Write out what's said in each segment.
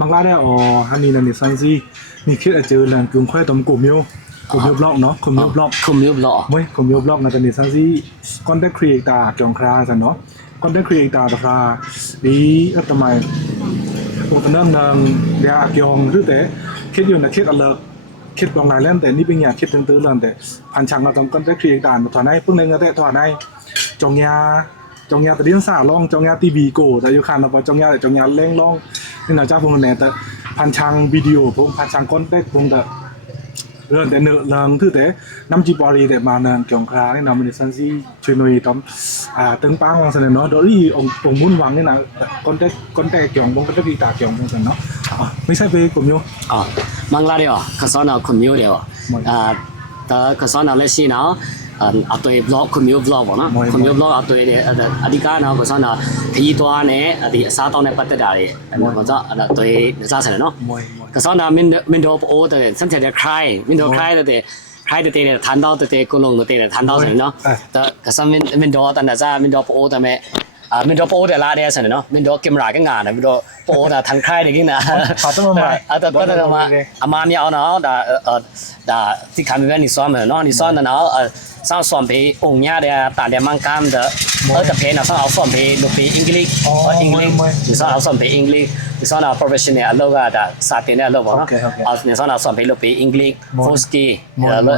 มังลาได้อ๋อฮันนี่นั่นนี่ซันซี่นี่คิดเจอแหล่งกลุ่มค่อยตำกลุ่มโยบล็อกเนาะกลุ่มโยบล็อก คุมยุบหล่อ ไม่กลุ่มโยบล็อกนะแต่นี่ซันซี่คอนเทนต์ครีเอเตอร์จงคราสันเนาะคอนเทนต์ครีเอเตอร์ตะคราดีทำไมตัวตะเนิ่มนังเดียกยองหรือแต่คิดอยู่นะคิดอะไรคิดบางรายเล่นแต่นี่เป็นอย่างคิดตื้อๆเล่นแต่พันชังเราทำคอนเทนต์ครีเอเตอร์มาถอนให้เพิ่งเล่นกันแต่ถอนให้จงยาแต่เลี้ยงสาลองจงยาตีบีโก้แต่ยุคันเราไปจงยาเล่งลองนี่นะเจ้าพงษ์แน่แต่พันชังวิดีโอพงพันชังคอนเทนต์พงแต่เรื่องแต่เนื้อเรื่องคือแต่น้ำจีบอรีแต่มาเนื้อจงคราเนี่ยน้ำมันซันซี่ช่วยหน่อยต้อมตึงปังวางเสนอเนาะโดยที่องมุ้นวางนี่นะคอนเทนต์เกี่ยวกับคอนเทนต์กีตาร์เกี่ยวกับเนาะไม่ใช่ไปกลุ่มโยมังลาเดียวก็สอนเอาคุมยุบเดียวแต่ก็สอนเอาเลสิเนาะเอาตัวบล็อกคุมยุบบล็อกเนาะคุมยุบบล็อกเอาตัวเนี่ยอดีการเนาะก็สอนเอาที่ตัวเนี่ยอดีสาตอนเนี่ยปัตตานีก็จะตัวเนี่ยจะเสนอเนาะก็สอนเอามินโดโอแต่สันเทเดคลายมินโดคลายแต่ใครแต่เนี่ยทันดาวแต่กุลงแต่ทันดาวเสนอเนาะแต่ก็สอนมินโดแต่เนี่ยจะมินโดโอแต่เนี่ยมินโดโอแต่ละเดียเสนอเนาะมินโดเกมราก็งานนะมินโดโอแต่ทันใครเด็กนี่นะแต่ก็แต่ว่าอามาเนี่ยเอาเนาะแต่ที่คำเป็นนี่ซ้อมเนาะนี่ซ้อมเนาะสร้างส่วนไปองค์เนี่ยเดียต่างเดียมังคัมเด้อแต่เพลงนะสร้างเอาส่วนไปลูกไปอังกฤษนี่สร้างเอาส่วนไปอังกฤษนี่สร้างเอา professional ลูกก็แต่ศาสตร์เนี่ยลูกเนาะเอานี่สร้างเอาส่วนไปลูกไปอังกฤษฟูสกี้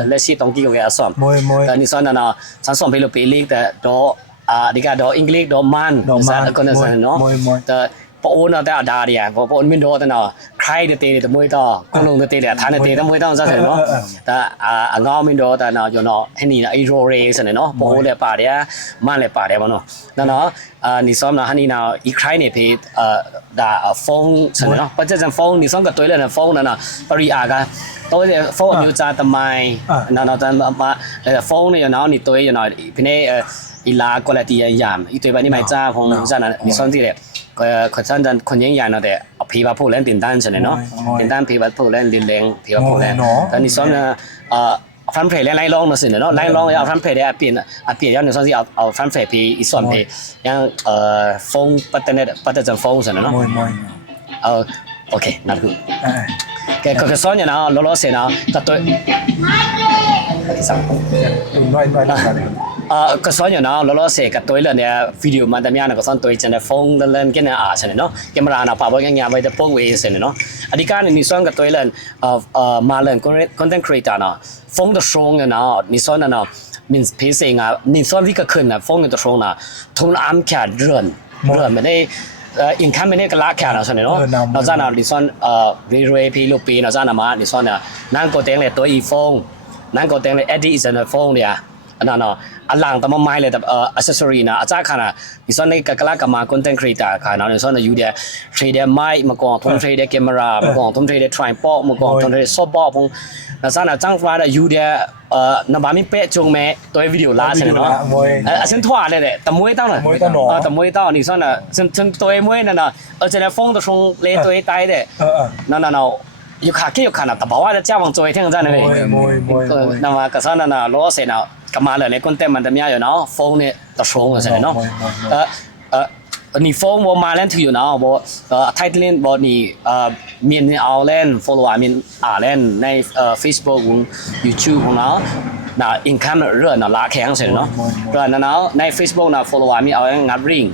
และชีตรงกี้ก็เอาส่วนแต่นี่สร้างเนาะสร้างส่วนไปลูกไปลีกแต่ดอดีก็ดออังกฤษดอมันสร้างก็เนี่ยเนาะแต่พอโอนเอาแต่ดาเดียพอโอนมินโดแต่เนาะใครเตะแต่มวยต่อก็ลงเตะแต่ทันเตะแต่มวยต่อซะเนาะแต่งอมินโดแต่เนาะอยู่เนาะให้นี่นะไอโรเรสเนาะพอโอนเลยป่าเดียมันเลยป่าเดียบ่เนาะนั่นเนาะนี่ซ้อมเนาะให้นี่เนาะอีใครเนี่ยเพดาโฟนซะเนาะปัจจัยโฟนนี่ซ้อมกับตัวเลยนะโฟนน่ะปริอาก็ตัวเนี่ยโฟนอยู่จ้าตะไมนั่นเนาะแต่มาโฟนเนี่ยเนาะนี่ตัวอยู่เนาะพี่เนี่ยอีลาควอลิตี้ยามอีตัวบัดนี้ไม่จ้าคงจะนั่นนี่ซ้อมที่เลยก็คนฉันดันคนยังยานเนาะแต่ผีบาผู้เล่นติดตั้งใช่ไหมเนาะติดตั้งผีบาผู้เล่นดินแรงผีบาผู้เล่นแต่นี่ซ้อมฟันเพลย์ไล่ร้องมาสิเนาะไล่ร้องเอาฟันเพลย์ได้เปลี่ยนย้อนหนึ่งซ้อมที่เอาฟันเพลย์ผีอีซ้อมเพลย์ยังฟงปัตตานีฟงใช่ไหมเนาะโอเคนั่นคือแกก็ซ้อมเนี่ยเนาะล้อเสียเนาะก็ตัวก็ซ้อนอยู่เนาะล้อเสกกับตัวเนี่ยวิดีโอมันแต่เนี่ยก็ซ้อนตัวจะในโฟนเล่นกันเนี่ยใช่เนาะแกมราน่ะป่าวว่าอย่างไว้แต่โป้งเวใช่เนาะอดีการนี่ซ้อนกับตัวเล่นมาเล่นคอนเทนต์ครีเอเตอร์เนาะโฟนตัวช่วงเนาะนี่ซ้อนเนาะมินเพย์ซิงอ่ะนี่ซ้อนที่ก็ขึ้นนะโฟนตัวช่วงน่ะทุ่งน้ำแค่เรื่อนไม่ได้อินคัมไม่ได้ก็ลากแค่เนาะใช่เนาะเราจะน่ะนี่ซ้อนเรื่อยๆพี่ลูกปีเราจะน่ะมานี่ซ้อนเนี่ยนั่งก็เต็งเลยตัวอีโฟนนั่งก็เต็งเลยedit is on the phone เนี่ยอันนั้นเนาะอันหลังแต่มาไม่เลยแต่accessory นะอาจารย์ขนาดนี่ส่วนในกลางกับมา content creator ขนาดนี่ส่วนในยูเดีย 3D mic มาก่อนทุ่ม 3D camera มาก่อนทุ่ม 3D tripod มาก่อนทุ่ม 3D softbox พงนั่นส่วนน่ะจังฟ้าแต่ยูเดียน้ำบามิเป๊ะจงแม่ตัววิดีโอลาใช่ไหมเนาะเส้นทั่วเลยแต่มวยตั้งเลยแต่มวยตั้งนี่ส่วนน่ะซึ่งตัวมวยนั่นน่ะจะได้ฟงตัวชงเลยตัวใต้เด้นั่นน่ะอยู่ขาขี้อยู่ขาน่ะแต่บอกว่าจะเจ้าวังตัวเท่งจังเลยนั่นว่ากระสันนั่นน่ะล้อเสียเนาะก็มาเลยในคอนเทนต์มันจะมีอยู่เนาะโฟนเนี่ยตัวชงใช่ไหมเนาะนี่โฟนว่ามาเล่นถืออยู่เนาะว่าไทยเล่นว่านี่มีนเอาเล่น follow มีนเล่นใน Facebook YouTube ของเนาะน่ะอินคัมเรื่องน่ะละแข็งใช่เนาะเรื่องนั้นเนาะใน Facebook น่ะ follow มีเอางัดริง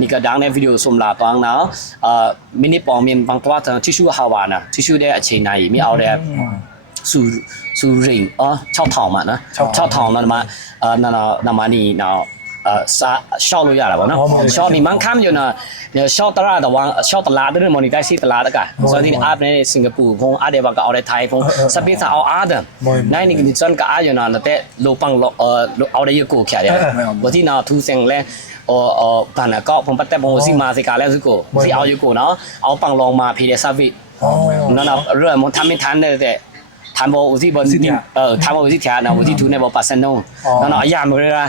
นี่ก็ดังในวิดีโอสมลาตัวเนาะมินิปองมีบางตัวทิชชู่ฮาวานะทิชชู่ได้เชียงในมีเอาได้สูริงชอบทองมานะชอบทองนั่นมานั่นมานี่เนาะชอบรู้อย่างไรบ้างเนาะชอบนี่มันข้ามอยู่นะเนี่ยชอบตลาดแต่ว่าชอบตลาดด้วยมอนิได้ซีตลาดกันส่วนที่อาร์ตในสิงคโปร์คงอาร์เดบังก็เอาในไทยคงสปีดเอาอาร์ตนั่นนี่นี่จนก็อาร์อยู่นะแต่ลูปังเอาได้เยอะกว่าแค่เดียววันที่น่าทูเซงแล้วผ่านก็ผมปัตแต่ผมสิมาสิการแล้วสิกูสิเอาอยู่กูเนาะเอาปังลองมาพีเดซาวินั่นเรื่องมันทำไม่ทันเลยแต่ทำบอกที่บนทำบอกที่แถวนะที่ทุนในบอกปัสสนงนั่นยามเลยนะ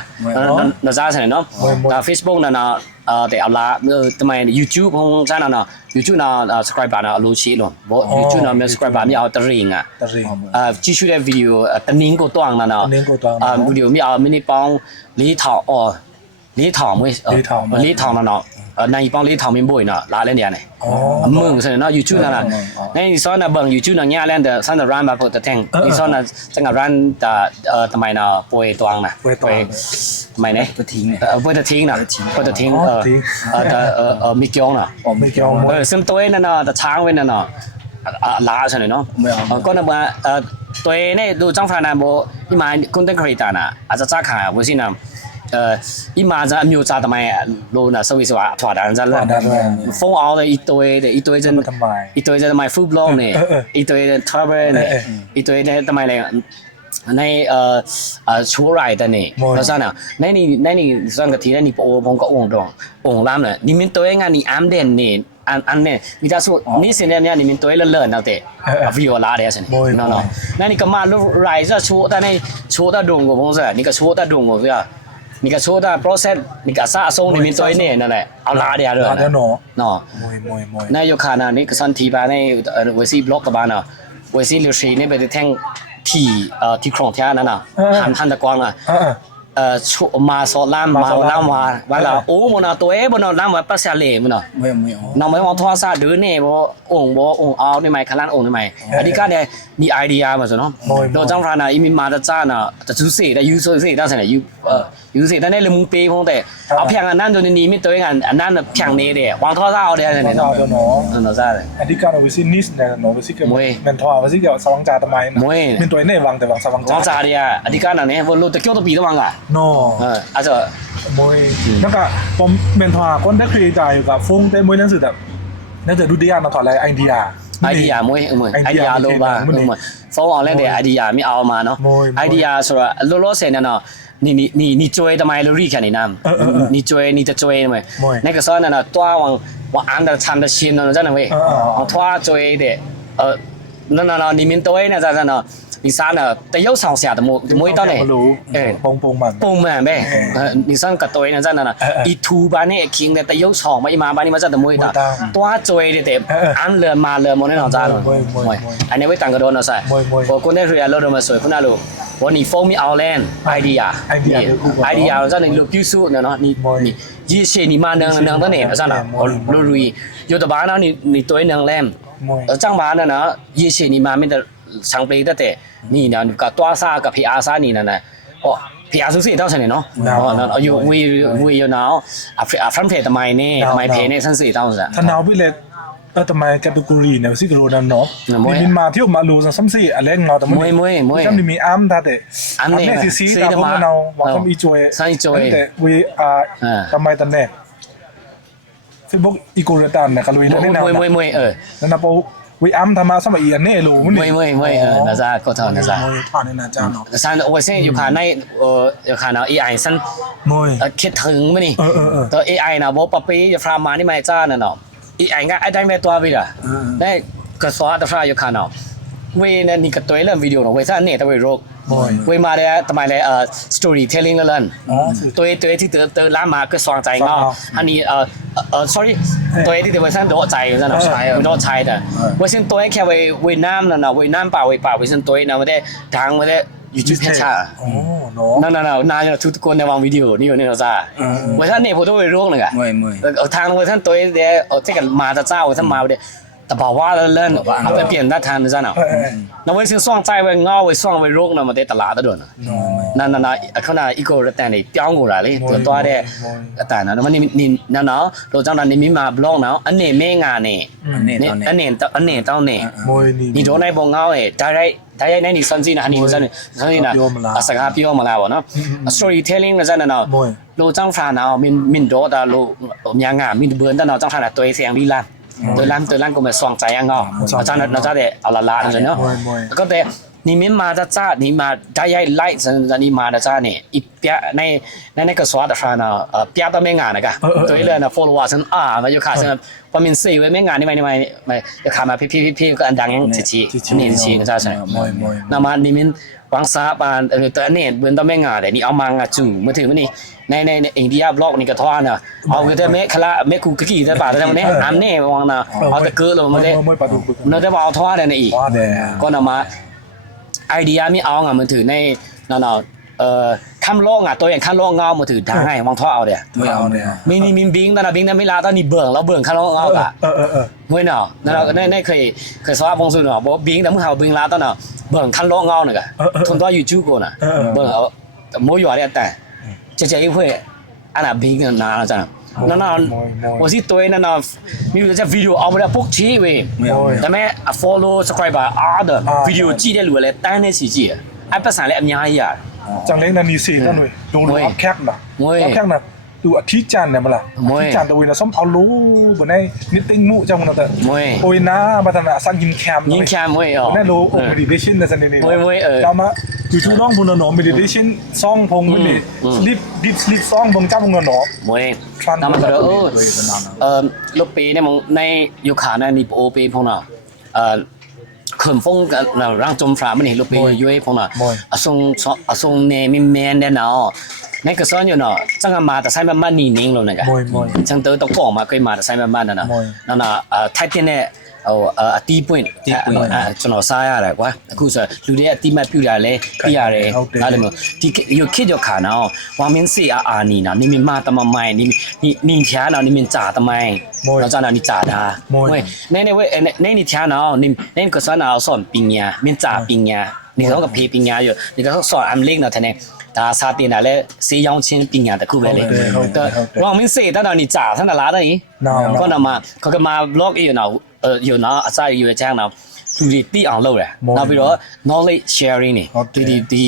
นั่นจ้าใช่เนาะแต่ Facebook นั่นแต่เอาละทำไม YouTube ของจ้านั่นYouTube น่ะ subscriber น่ะรู้ชี咯บ่ YouTube น่ะมี subscriber มีเอาตริงอ่ะจีชูတဲ့ video ตนิงก็ตวงนั่นน่ะวิดีโอมีเอามินิปอง4,000อ๋อ4,000มั้ย4,000นั่นน่ะ နိုင်ပေါင်းလေးထောင်မင်းပို့နော်လာလဲနေရတယ်အမုံဆိုနော် YouTube နော်နေစောနာဘန် YouTube နော်ညလဲတဲ့ဆန်ရန်မှာပို့တဲ့တဲ့ဒီစောနာစငါရန်တာတမိုင်နော်ပွေတွန်းနာတမိုင်နေပွေတဲ့ทิ้งနော်ပွေတဲ့ทิ้งမိကျောင်းနော် ไม่เกี่ยวมั้ย စင်တွဲနော်တချောင်းဝဲနော်လာဆိုနေနော်ก็นะว่าตัวเนี่ยดู张凡那波一มา content creator นะอาจจะจ้าขา我是นะ一มาจะมีจ้าทำไมรู้นะสวิสว่าถอดอันจะเล่นฟงเอาเลยอีตัวจะทำไมฟูบล็อกเนี่ยอีตัวจะทราเวลเนี่ยอีตัวเนี่ยทำไมเลยในชัวร์ไรแต่เนี่ยเพราะฉะนั้นในส่วนกะทิในปโอผมก็องล้ำเลยนี่มันตัวงานนี่อันเด่นนี่อันเนี่ยมีแต่ส่วนนี่สิ่งเนี่ยนี่มันตัวเลื่อนๆเอาแต่วิวลาเดียสิเนาะนี่ก็มาลูกไรจะชัวร์แต่ในชัวร์แต่ดงกูผมสินี่ก็ชัวร์แต่ดงกูพี่นี่ก็ชัวร์แต่ process นี่ก็สะสมนี่มันตัวเนี่ยนั่นแหละเอาลาเดียเลยเนาะนายกขานะนี่ก็สันทีบ้านในเวซีบล็อกกับบ้านเนาะเวซีลิชีนี่เป็นแท่งที่ครองเท่านั้นน่ะหันตะกวางอ่ะมาสอดล่ามมาล่ามมาว่าเราโอ้มันเอาตัวมันเอาล่ามมาปัสสาวะมันเนาะน้องไม่มองโทรศัพท์ดูนี่บ่องเอาได้ไหมขลังองได้ไหมอันนี้ก็เนี่ยมีไอเดียมาสิเนาะโดยจังหวะน่ะอีมีมาจะจ้าน่ะจะซื้อเสร็จได้ยูซื้อเสร็จได้สิยูเสร็จได้เลยมึงเปย์พงแต่เอาเพียงอันนั้นจนนี้ไม่ตัวงานอันนั้นเพียงนี้เด้วางโทรศัพท์เอาได้สิเนาะเนาะจ้าเลย อันนี้การวิสินิสเนี่ยเนาะวิสิเกี่ยวกับทอวิสิเกี่ยวกับสว่างจ่าทำไมเป็นตัวเนี่ยวางแต่วางสว่างจ่า วางจ่าเดียอันนี้การน่ะเนี่ยว่าเราจะเกี่ยวตัวปีต้องวางอ่ะ no อาจจะ มวยแล้วก็ผมเป็นทอคนได้ครีเอทอยู่กับฟงแต่มวยนั่นสุดแบบนั่นจะดูดีอ่ะเนาะถอดอะไรไอเดีย ไอเดียมวยไอเดียโลบาฟ้องเอาแล้วเดี๋ยวไอเดียไม่เอามาเนาะไอเดียส่วนโลเซนเนาะนี่จอยทำไมเรารีแค่นี้น้ำนี่จอยนี่จะจอยทำไมในกระสอบนั่นน่ะตัววางอันเดอร์ชันเดอร์ชินนั่นจ้ะนะเว้ยตัวจอยเด็นั่นนี่มันตัวเนี่ยจ้ะเนาะนี่ซ่าน่ะแต่ยกสองเสียแต่มวยตอนไหนปงมันเบ้นี่ซ่ากับตัวเนี่ยจ้ะน่ะอีทูบ้านนี่คิงเนี่ยแต่ยกสองมาอีมาบ้านนี่มาจ้ะแต่มวยต่อตัวจอยเด็ดอันเรือมาเรือมันแน่นอนจ้ะเนาะอันนี้ไว้ต่างกันโดนเนาะใช่พอคนได้เรียนเราเดินมาสวยคุณน่ารู้วันนี้โฟมีเอาแลนด์ไอเดียเราจะในลูกยูสูเนาะนี่ยี่สิบนี่มาเนืองตั้งเนี่ยจ้ะเนาะรู้อยู่แต่บ้านเรานี่ตัวเนืองแลนด์จังบ้านน่ะเนาะยี่สิบนี่มาไม่แต่ช่างเปย์แต่นี่เนี่ยกับตัวซ่ากับพีอาร์ซ่านี่นั่นแหละพีอาร์สุดสิเท่าไหร่เนาะอยู่วีอยู่เนาะฟรัมเพจทำไมเพย์เนี่ยสั้นสี่เท่าไหร่ท่านเอาไปเลยทำไมแคตตาล็อกเนี่ยสิกโลนั่นเนาะมีมาเที่ยวมาลูซ้ำสิอะไรเงาแต่มันจำมีอัมได้แต่อัมเนี่ยซีแต่พวกเราว่าเขามีจอยแต่วีทำไมตอนนี้เฟซบุ๊กอีโกเรตันเนี่ยก็ลุยได้แน่นอนนั่นนะพอวีอัมทำมาสมัยอันนี้รู้มั้ยนะจ๊ะก็เท่านะจ๊ะถอนในนะจ๊ะเนาะซันโอเซ่อยู่ขาในอยู่ขาเนาะ AI ซันคิดถึงมั้ยนี่ตัว AI นะบ่ปะปีจะฟรามานี่ไม่จ้าน่ะเนาะAI ก็ไอ้ได้แม่ตัวไปล่ะได้ก็สอนตะฟราอยู่ขาเนาะเวเนี่ยนี่ก็ตัวเรื่องวิดีโอเนาะเวซ่าเนี่ยตะเวโรกเวมาได้ทำไมเลยstorytelling เล่นตัวที่เตอล้ามาก็สว่างใจเนาะอันนี้sorry ตัวที่เวซ่าโดดใจซั่นเนาะโดดใจแต่เวซ่าตัวแค่เวน้ำนั่นน่ะเวน้ำเปล่าเวซ่าตัวน่ะบ่ได้ทางบ่ได้ YouTube เพจอ่ะเนาะนั่นๆนายทุกคนในวางวิดีโอนี่อยู่นี่เนาะจ้าเวซ่าเนี่ยพอตัวเวโรกนึงอ่ะทางเวซ่าตัวเด้ที่กันมาจะเจ้าเวซ่ามาได้แต่บอกว่าเล่นเอาไปเปลี่ยนได้ทันจ้ะเนาะเราไว้ซื้อซ่องใจไว้งอไว้ซ่องไว้โรคเนาะมาได้ตลาดตะโดนนั่นเขาน่ะอีโก้แต่นี่เปียงกูล่ะเลยตัวได้แต่นะมันนี่นั่นเนาะเราจังนั้นนี่มีมาบล็อกเนาะอันนี้แม่งานนี่อันนี้ต้องนี่นี่โดนในบ่งเงาเอ้ได้ในนี่ซันซีนะอันนี้ซันนี่นะสกาပြောมาแล้วเนาะ storytelling นะจ้ะเนาะเราจังฟ้าเนาะมินโดตาเรามีงานมินเบิ่นตะเนาะจังฟ้าน่ะตัวเสียงดีล่ะตัวล้านก็มาส่องใจอ่ะเนาะอาจารย์เราจะได้เอาละนั่นเนาะก็แต่นี่มิมาจะจ้านี่มาได้ยัยไลท์นี่มาจะจ้านี่อีเปียในกระสวดฟ้าเนาะเปียต้องไม่งานนะกะตัวเรื่องนะ follower ฉันมาอยู่ค่ะฉันพอมินซีไว้ไม่งานนี่ไม่จะขามาพี่ก็อันดังยังชี้นี่ชี้นะจ้าใช่นามานี่มินวังซาปานตัวนี้เบื้องต้นไม่งานแต่นี่เอามางาจุ่มมาถึงมันนี่ในอินเดียบล็อกนี่ก็ท้อนะเอาก็ได้เมฆละเมฆคุกกี้ได้ป่ะแต่วันนี้อันนี้วางนะเอาแต่เกิดลงมาได้เราจะเอาท้อได้ในอีกก็นำมาไอเดียมีเอางามันถือในนั่น คำร้องอ่ะตัวอย่างคำร้องเงามาถือได้วางท่อเอาเดีย ไม่เอาเนี่ย มีบิงตอนนั้นบิงนั้นไม่ลาตอนนี้เบิ่งเราเบิ่งคำร้องเงาอ่ะมวยเนาะนั่นเราได้เคยสอนวงสุนเนาะบอกบิงแต่เมื่อเขาบิงลาตอนเนาะเบิ่งคำร้องเงาเนี่ยทุนตัวอยู่จู่กูน่ะเบิ่งเอามวยอยู่อะไรแต่เจ๊ๆเพื่ออันน่ะบิงกันนานแล้วจ้ะนั่นน่ะว่าสิตัวนั่นน่ะมีจะวิดีโอเอาไปแล้วพวกชี้เว้ยแต่แม่ follow subscriber other วิดีโอจี้ได้หรืออะไรตั้งในสีจี้ไอ้ภาษาเนี่ยมีอะไรอ่ะ จังเล้งนันนี่สิท่านหน่วยดูอัพแคปนะอัพแคปนะดูอาทิตย์จันเนี่ยมาละอาทิตย์จันตัวนะซ้อมเอารู้บนในนิติ้งมู่จังมันแต่โอ้ยนะมาทำอะไรสั่งยิงแคม ยิงแคมมวยอ๋อ นั่นรู้ meditation ในสันนี่ มวยเรามาอยู่ทุกน้องบนหนอ meditation ซ่องพงมันนี่sleep ซ่องบงจ้าบงหนอ มวยทำมาก็ลูกปีเนี่ยมองในยุคขาเนี่ยนี่โอปีพงเนาะขึ้นฟงร่างจมฟ้ามันเห็นลูกปีย้อยพงเนาะทรงเนี่ยมีแมนเด่นเนาะในกระซ้อนอยู่เนาะจังมาแต่ใช้มันนี่นิ่งลงนะจ๊ะจังเตอตะกองมาเคยมาแต่ใช้มันนั่นน่ะนั่นน่ะไทยเนี่ยตีပွင့်ကျွန်တော်စားရတယ်ကွာအခုဆိုလူတွေအတိမတ်ပြူရတယ်ပြရတယ်အဲ့လိုမျိုးဒီရခစ်ရခါနော်ဝါမင်းစီအာနီနာနိမမတမမိုင်နိချာနော်နိမကြာတမိုင်တော့ကြာနော်နိကြာတာဝဲနေဝဲနေနိချာနော်နိကစနာဆောပညာမင်းကြာပညာနိတော့ကဖေးပညာရနိကတော့ဆောအမ်လင်းနော်တဲ့ဒါစာတင်တာလဲစေးရောင်းချင်းပညာတခုပဲလေရောမင်းစီတော့နိကြာဆန္ဒလာတယ်ခေါနမှာခေါကမှာ blog ရနော်อยู่เนาะအစရွေးချမ်းတော့လူတွေသိအောင်လုပ်တယ်နောက်ပြီးတော့ knowledge sharing နေဒီ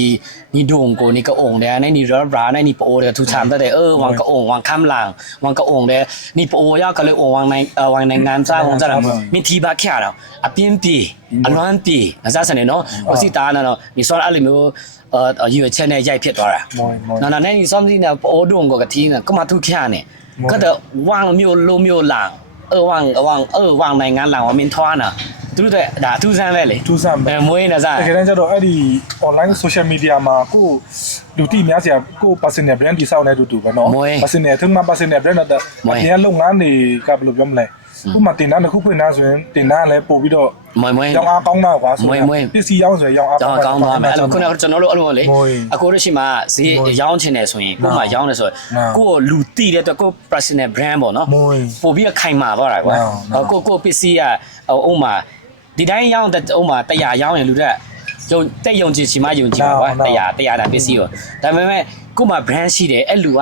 นี่ดวงကိုนี่ก็องเนี่ยนี่รบรานี่ปอเด้ทุกชามได้วางก็องวางคำลางวางก็องเด้นี่ปอยาก็เลยองวางในงานซ่าของจ้ามีทีบาแค่แล้วอเปียนปีอล้วนปีนะจ๊ะสนิเนาะว่าสิตาน่ะเนาะนี่ซ้อนอะไรမျိုးอยู่เช่นเนี่ยใหญ่ဖြစ်သွားတာนั่นนี่ซ้อมที่เนี่ยปอดวงก็กะทีน่ะก็มาทุกแค่เนี่ยก็แต่วางမျိုးโลမျိုးลางวางในงานหลังว่ามินทอนอ่ะသူတို့ဒါအထူးဆန်းပဲလေ ထူးဆန်းပဲ မွေးနေစား တကယ်တမ်းကျတော့အဲ့ဒီ online social media မှာကိုလူတိများစရာကို personal brand တိစောက်နေတူပဲเนาะ personal ถึงมา personal brand တော့အရင်လုပ်ငန်းတွေကဘယ်လိုပြောမလဲဥမာတင်တာတစ်ခုဖွင့်တာဆိုရင်တင်တာလည်းပို့ပြီးတော့ မွေး ရောင်းအားကောင်းတာကွာဆိုရင်ပစ္စည်းရောင်းဆိုရင်ရောင်းအားကောင်း သွားမယ်အဲ့လိုခုနကကျွန်တော်တို့အဲ့လိုလေအခုတို့ရှိမှာဈေးရောင်းချင်တယ်ဆိုရင်ကိုမှရောင်းတယ်ဆိုတော့ကိုလူတိတဲ့အတွက်ကို personal brand ပေါ့နော်ပို့ပြီးခိုင်မာသွားတာကွာကိုပစ္စည်းကဥမာဒီတိုင်းရောင်းတဲ့ဥမာ100ရောင်းရင်လူတွေကယုံကြည်ချင်မှယုံကြည်ပါကွာ100တာပစ္စည်းကိုဒါပေမဲ့ကိုမှ brand ရှိတယ်အဲ့လူက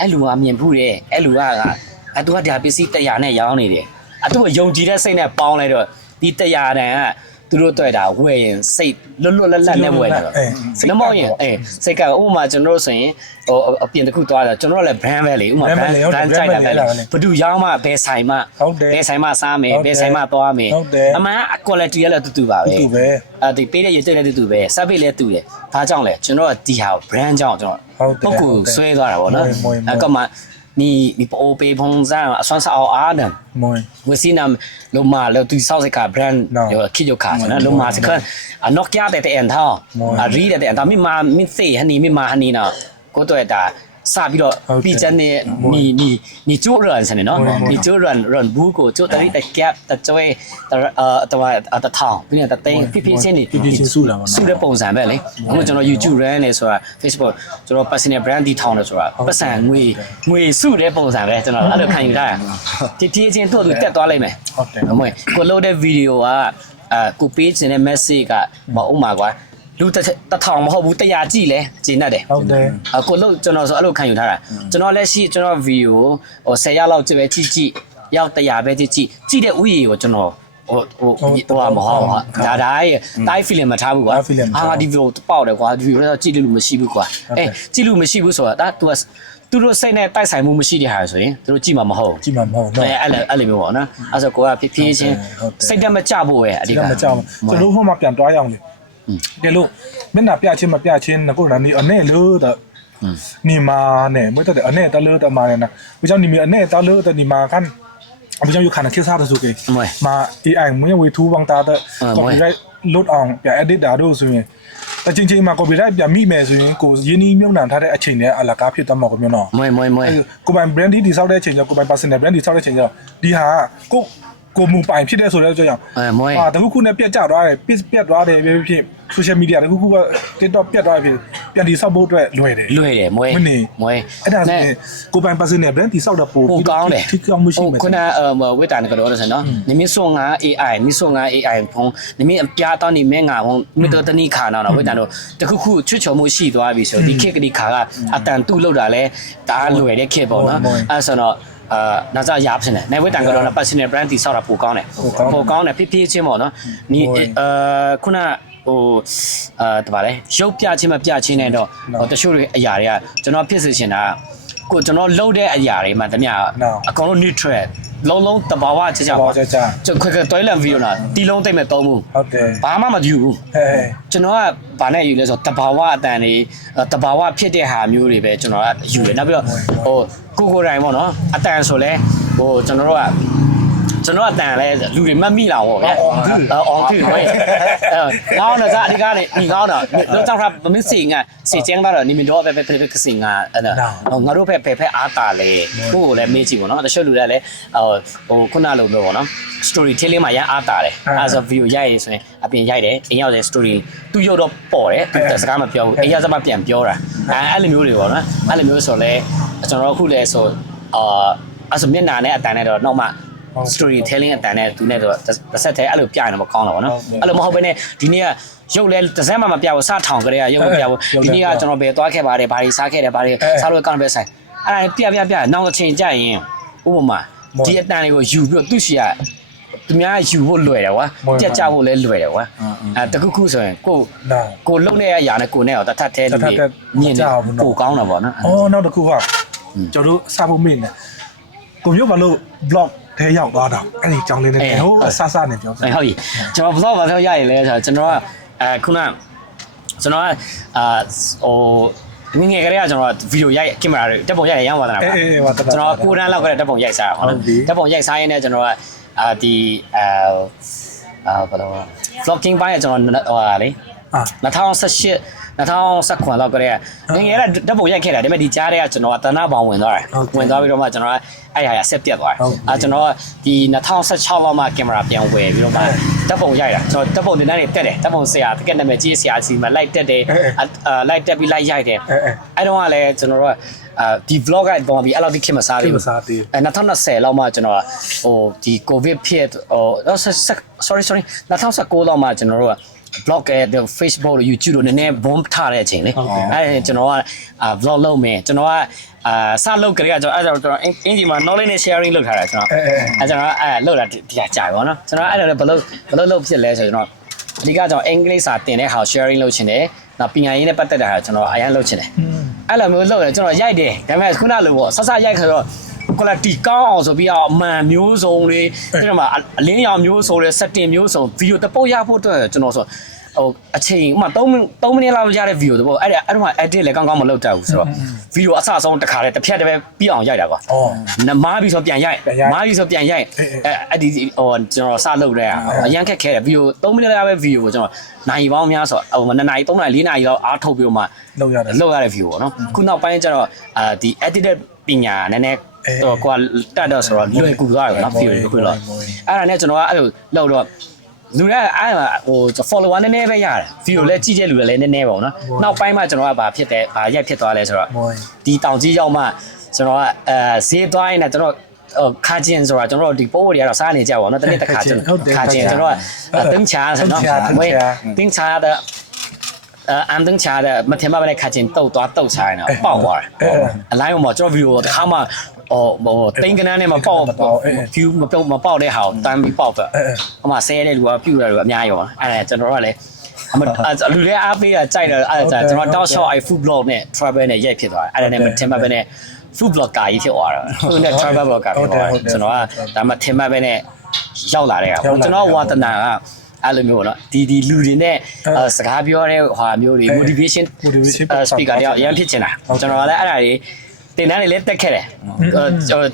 အဲ့လူကမြင်ဘူးတယ်အဲ့လူကသူကဒါပစ္စည်း100နဲ့ရောင်းနေတယ်သူကယုံကြည်တဲ့စိတ်နဲ့ပေါင်းလိုက်တော့ဒီ100တန်ကသူတို့တွေ့တာဝယ်ရင်စိတ်လွတ်လပ်နဲ့ဝယ်တာနမောရင်စိတ်ကဥပမာကျွန်တော်တို့ဆိုရင်အပြင်တစ်ခုသွားတာကျွန်တော်တို့လည်း brand ပဲလေဥပမာ brand ကြိုက်တာပဲဘသူရောင်းမှဘယ်ဆိုင်မှစားမယ်ဘယ်ဆိုင်မှသွားမယ်အမှန်က quality ကလည်းတူပါပဲဒီပေးတဲ့ရည်တဲ့လည်းတူပဲ service လည်းတူတယ်ဒါကြောင့်လေကျွန်တော်ကဒီဟာ brand ကြောင့်ကျွန်တော်ပုဂ္ဂိုလ်ဆွဲသွားတာပေါ့နော်အဲ့ကမှ你不欧贝碰上算是熬的，我是呢，罗马了对烧这个 brand 有去就卡呢，罗马这个诺基亚的电套，瑞的电套，咪四ฮันนี่咪มาฮันนี่เนาะก็ตัวแต่ซาบิโดปีจันเนี่ย你做人是呢เนาะ你做人不过做的แต่แก๊ปแต่จ้อยแต่ทองเนี่ยแต่เต็งพี่เช่นนี่สู้တဲ့ပုံစံပဲလေအခုကျွန်တော် YouTube ရန်နေဆိုတာ Facebook ကျွန်တော် personal brand တီထောင်တယ်ဆိုတာပတ်စံငွေစုတဲ့ပုံစံပဲကျွန်တော်အဲ့လိုခံယူထားတာတီချင်းတို့တက်သွားလိုက်မယ်ဟုတ်တယ်အမွေကိုလုပ်တဲ့ဗီဒီယိုကကိုပေးခြင်းတဲ့ message ကမဥမာကွာလူတစ်ထောင်မဟုတ်ဘူး100ကြည့်လဲကျင်းတတ်တယ်ဟုတ်တယ်အခုလို့ကျွန်တော်ဆိုအဲ့လိုခံယူထားတာကျွန်တော်လက်ရှိကျွန်တော်ဗီဒီယို10ရက်လောက်ကြည့်ပဲကြည့်ရောက်100ပဲကြည့်တဲ့ဥယျာဉ်ကိုကျွန်တော်တော့မဟုတ်ပါဒါတိုင်း feeling မထားဘူးကွာဒီဗီဒီယိုပေါက်တယ်ကွာဒီဗီဒီယိုတော့ကြည့်လို့မရှိဘူးကွာကြည့်လို့မရှိဘူးဆိုတာဒါသူတို့စိတ်နဲ့တိုက်ဆိုင်မှုမရှိတဲ့ဟာဆိုရင်သူတို့ကြည့်မှာမဟုတ်ကြည့်မှာမဟုတ်နော်အဲ့လိုမျိုးပေါ့နော်အဲ့ဆိုကိုကဖြည်းချင်းစိတ်တက်မကြဖို့ပဲအဓိကမကြဘူးကျွန်တော်ဟိုမှာပြန်တွားရအောင်လေကဲလို့မျက်နှာပြချင်းမပြချင်းကိုနာနီအနေလို့တော့နီမာနဲ့မွေးတဲ့အနေတလို့တမာနဲ့ဘုကြောင့်နီမအနေတလို့တနီမာကန်ဘုကြောင့်ယူခါနခေစားတဲ့ဆိုကေမာ AI မွေးဝေထူဝางတာတဲ့ copyright load အောင်ပြ edit တာတို့ဆိုရင်တချင်းမှာ copyright ပြမိမယ်ဆိုရင်ကိုရင်းနှီးမြုပ်နှံထားတဲ့အချိန်နဲ့အလကားဖြစ်သွားမှာကိုမျိုးနော်မွေကိုပိုင် brand ဒီဆောက်တဲ့အချိန်ကျကိုပိုင် personal brand ဒီဆောက်တဲ့အချိန်ကျဒီဟာကို ကိုမူပိုင်ဖြစ်တဲ့ဆိုတော့ကြောင့် မွေး တခုခုနဲ့ပြတ်ကျသွားတယ်ပြတ်သွားတယ်ဖြစ် social media တခုခုက TikTok ပြတ်သွားဖြစ်ပြန်တိဆောက်ဖို့အတွက်လွယ်တယ် လွယ်တယ်မွေး မနေ မွေး အဲ့ဒါဆိုရင်ကိုပိုင် personal brand တိဆောက်တဲ့ပို့ ပိုကောင်းတယ် ထိကောင်းမှုရှိမယ် ခုနဝိတ္တန်ကတော့ဆိုနော်နိမိဆိုငါ AI နိဆိုငါ AI ဖုံးနိမိအပြားတော့နိမဲငါဖုံးမိတော့တနိခါနော်ဝိတ္တန်တို့တခုခုချွတ်ချော်မှုရှိသွားပြီဆိုဒီခေတ်ကဒီခါကအတန်တူလောက်တာလဲဒါလွယ်တဲ့ခေတ်ပေါ့နော်အဲ့ဆိုတော့နာဇာရဖြစ်နေနေဝိတ္တန်ကတော့ personal brand တိဆောက်တာပိုကောင်းတယ်ပိုကောင်းတယ်ဖြည်းချင်းပေါ့နော်နီခုနဟိုတပါလေရုပ်ပြချင်းမပြချင်းနဲ့တော့တချို့တွေအရာတွေကကျွန်တော်ဖြစ်စေချင်တာကိုကျွန်တော်လှုပ်တဲ့အရာတွေမှတမအကောင်လုံး neutral လုံးတဘာဝချကြပါကျွန်ခွဲတွဲလန်ဗီဒီယိုလားတီလုံးသိမ့်မဲ့သုံးဘူး ဟုတ်တယ် ဘာမှမယူဘူးကျွန်တော်ကဘာနဲ့ယူလဲဆိုတော့တဘာဝအတန်တွေတဘာဝဖြစ်တဲ့ဟာမျိုးတွေပဲကျွန်တော်ကယူတယ်နောက်ပြီးတော့ဟိုကိုတိုင်းပေါ့နော်အတန်ဆိုလဲဟိုကျွန်တော်အတန်လဲလူတွေမှတ်မိလာပေါ့ဗျာအောင်thưပဲကောင်းတော့ဇာအဒီကနေဒီကောင်းတော့တော့ကြောင့်မမစ်စီငါစီကျင်းပါတော့နိမင်တော့ပဲကစင်ငါငါတို့ဖဲအားတာလေကိုကိုလည်းမေးကြည့်ပေါ့နော်တချို့လူတွေလည်းဟိုခုနလိုမျိုးပေါ့နော် story telling မှာရအားတာတယ်အဲဆို video ရိုက်ရဆိုရင်အပြင်ရိုက်တယ်အင်ရောက်တဲ့ story သူရုပ်တော့ပေါ်တယ်သူစကားမပြောဘူးအင်ရောက်စမှပြန်ပြောတာအဲ့လိုမျိုးတွေပေါ့နော်အဲ့လိုမျိုးဆိုလဲကျွန်တော်အခုလဲဆိုအဲ့ဆိုမျက်နှာနဲ့အတန်နဲ့တော့နောက်မှstory telling အတန်နဲ့သူနဲ့တော့တစ်ဆက်တည်းအဲ့လိုပြရင်တော့မကောင်းတော့ဘူးနော်အဲ့လိုမဟုတ်ဘဲနဲ့ဒီနေ့ကရုပ်လဲတစ်စက်မှမပြဘူးစထောင်ကြတဲ့ကရုပ်မပြဘူးဒီနေ့ကကျွန်တော်ဘယ်သွားခဲ့ပါတယ်ဘာတွေစားခဲ့တယ်ဘာတွေစားလို့ကောင်းပဲဆိုင်အဲ့ဒါပြနောက်တစ်ချိန်ကြာရင်ဥပမာဒီအတန်တွေကိုယူပြီးတော့သူ့ရှိရသူများယူဖို့လွယ်တယ်ကွာကြက်ကြဖို့လည်းလွယ်တယ်ကွာတခုခုဆိုရင်ကိုလုံနေရရာနဲ့ကိုနဲ့တော့တထက်သေးလူတွေမြင်ပိုကောင်းတာပေါ့နော်နောက်တစ်ခုကကျွန်တော်တို့စဖို့မင်းတယ်ကိုမျိုးဘာလို့ blog ထဲရောက်သွားတာအဲ့ဒီကြောင်းလေးနဲ့ဟိုဆဆနဲ့ပြောဟုတ်ပြီကျွန်တော် blog ဘာလို့ရရလဲဆိုတော့ကျွန်တော်ကခုနကျွန်တော်ကဟိုငယ်ကလေးကကျွန်တော်ဗီဒီယိုရိုက်ကင်မရာတွေတက်ပုံရိုက်ရမ်းသွားတာပါကျွန်တော်ကိုတန်းလောက်ကလေးတက်ပုံရိုက်စားဟုတ်လားတက်ပုံရိုက်စားရင်းနဲ့ကျွန်တော်ကဒီဘာလို့ vlogging ပိုင်းကကျွန်တော်ဟိုဟာလေ2018 2019လောက်ကလေးကငယ်ရဓာတ်ပုံရိုက်ခဲ့တာဒါပေမဲ့ဒီကြားထဲကကျွန်တော်ကတနာပေါင်ဝင်သွားတယ်ဝင်သွားပြီးတော့မှကျွန်တော်ကအဲ့ဟာဆက်ပြတ်သွားတယ်ကျွန်တော်ကဒီ2016လောက်မှကင်မရာပြန်ဝယ်ပြီးတော့မှဓာတ်ပုံရိုက်တာကျွန်တော်ဓာတ်ပုံတင်တန်းတွေတက်တယ်ဓာတ်ပုံဆရာတကယ်နာမည်ကြီးဆရာစီမှာလိုက်တက်တယ်လိုက်တက်ပြီးလိုက်ရိုက်တယ်အဲ့တော့ကလည်းကျွန်တော်တို့ကဒီ vlog ကပေါ်ပြီးအဲ့လောက်ဒီခင်မစားသေးဘူး2020လောက်မှကျွန်တော်ဟိုဒီ covid ဖြစ်ဟို sorry 2019လောက်မှကျွန်တော်တို့ကblog ရဲ့ Facebook တို့ YouTube တို့နည်းနည်း bomb ထားတဲ့အချိန်လေအဲကျွန်တော်ကvlog လုပ်မယ်ကျွန်တော်ကစလုပ်ကြရကျွန်တော်အဲ့တော့အင်ဂျီမှာ knowledge နဲ့ sharing လုပ်ထားတာကျွန်တော်အဲကျွန်တော်လုပ်တာဒီကြာပါတော့ကျွန်တော်အဲ့ဒါလည်းဘလို့လုပ်ဖြစ်လဲဆိုကျွန်တော်အဓိကကျွန်တော်အင်္ဂလိပ်စာသင်တဲ့ဟာ sharing လုပ်ချင်တယ်နောက်ပညာရေးနဲ့ပတ်သက်တာကျွန်တော်အရင်လုပ်ချင်တယ်အဲ့လိုမျိုးလုပ်တယ်ကျွန်တော်ရိုက်တယ်ဒါပေမဲ့ခုနလိုပေါ့ဆရိုက်ခါတော့ quality ကောင်းအောင်ဆိုပြီးတော့အမှန်မျိုးစုံတွေအဲ့ဒါမှအလင်းရောင်မျိုးစုံတွေ setting မျိုးစုံ video တပုတ်ရဖို့အတွက်ကျွန်တော်ဆိုဟိုအချိန်ဥမာ3မိနစ်လောက်ရတဲ့ video တပုတ်အဲ့ဒါမှ edit လည်းကောင်းကောင်းမလုပ်တတ်ဘူးဆိုတော့ video အစဆုံးတစ်ခါတည်းတစ်ဖြတ်တည်းပဲပြီးအောင်ရိုက်တာကွာမားပြီးဆိုပြန်ရိုက်မားပြီးဆိုပြန်ရိုက်အဲ့ဒီဟိုကျွန်တော်စလုပ်တဲ့အရန်ခက်ခဲတယ် video 3မိနစ်လောက်ပဲ video ကိုကျွန်တော်နိုင်ပေါင်းများဆိုဟို2နာရီ3နာရီ4နာရီလောက်အားထုတ်ပြီးတော့မှလုပ်ရတဲ့ video ပေါ့နော်ခုနောက်ပိုင်းကျတော့ဒီ edited ပညာနည်းနည်းတော့ကွာတက်တော့ဆိုတော့လွယ်ကူသွားတယ်နော် view တွေခုတော့အဲ့ဒါနဲ့ကျွန်တော်ကအဲ့လိုလောက်တော့လူတွေကအဲ့ဟို follower နည်းနည်းပဲရတယ် view လည်းကြည့်တဲ့လူတွေလည်းနည်းနည်းပေါ့နော်နောက်ပိုင်းမှာကျွန်တော်ကဘာဖြစ်တယ်ဘာရိုက်ဖြစ်သွားလဲဆိုတော့ဒီတောင်ကြီးရောက်မှကျွန်တော်ကဈေးသွားရင်လည်းကျွန်တော်ခါချင်းဆိုတာကျွန်တော်ဒီပိုးတွေကတော့စားနေကြပါတော့တနေ့တစ်ခါကျွန်တော်ခါချင်းကျွန်တော်ကတင်းချာဆိုတော့ဝေးတင်းချာတဲ့အမ်တင်းချာတဲ့မထင်မှပဲခါချင်းတုတ်သွားတုတ်ချာနေတာပေါက်သွားတယ်အလိုင်းမှာကျွန်တော် view တစ်ခါမှဟိုတင်းကနန်းနဲ့မပေါက် view မပေါက်တဲ့ဟာကိုတန်းပြီးပေါက်ပဲအမှဆဲတဲ့လူကပြူတဲ့လူအများကြီးပါအဲ့ဒါကျွန်တော်ကလည်းလူတွေအားပေးတာကြိုက်တယ်အဲ့ဒါကျွန်တော်တောက်လျှောက် food blog နဲ့ travel နဲ့ရိုက်ဖြစ်သွားတယ်အဲ့ဒါနဲ့မထင်မှပဲနဲ့ food blogger ကြီးဖြစ်သွားတာသူနဲ့ travel blogger ဖြစ်သွားတယ်ကျွန်တော်ကဒါမှထင်မှပဲနဲ့ရောက်လာတဲ့ဟာကျွန်တော်ဝါသနာကအဲ့လိုမျိုးပေါ့နော်ဒီလူတွေနဲ့စကားပြောတဲ့ဟာမျိုးတွေ motivation speaker တွေအရင်ဖြစ်ချင်တာကျွန်တော်ကလည်းအဲ့ဒါတွေတင်တန်းတွေလည်းတက်ခဲ့တယ်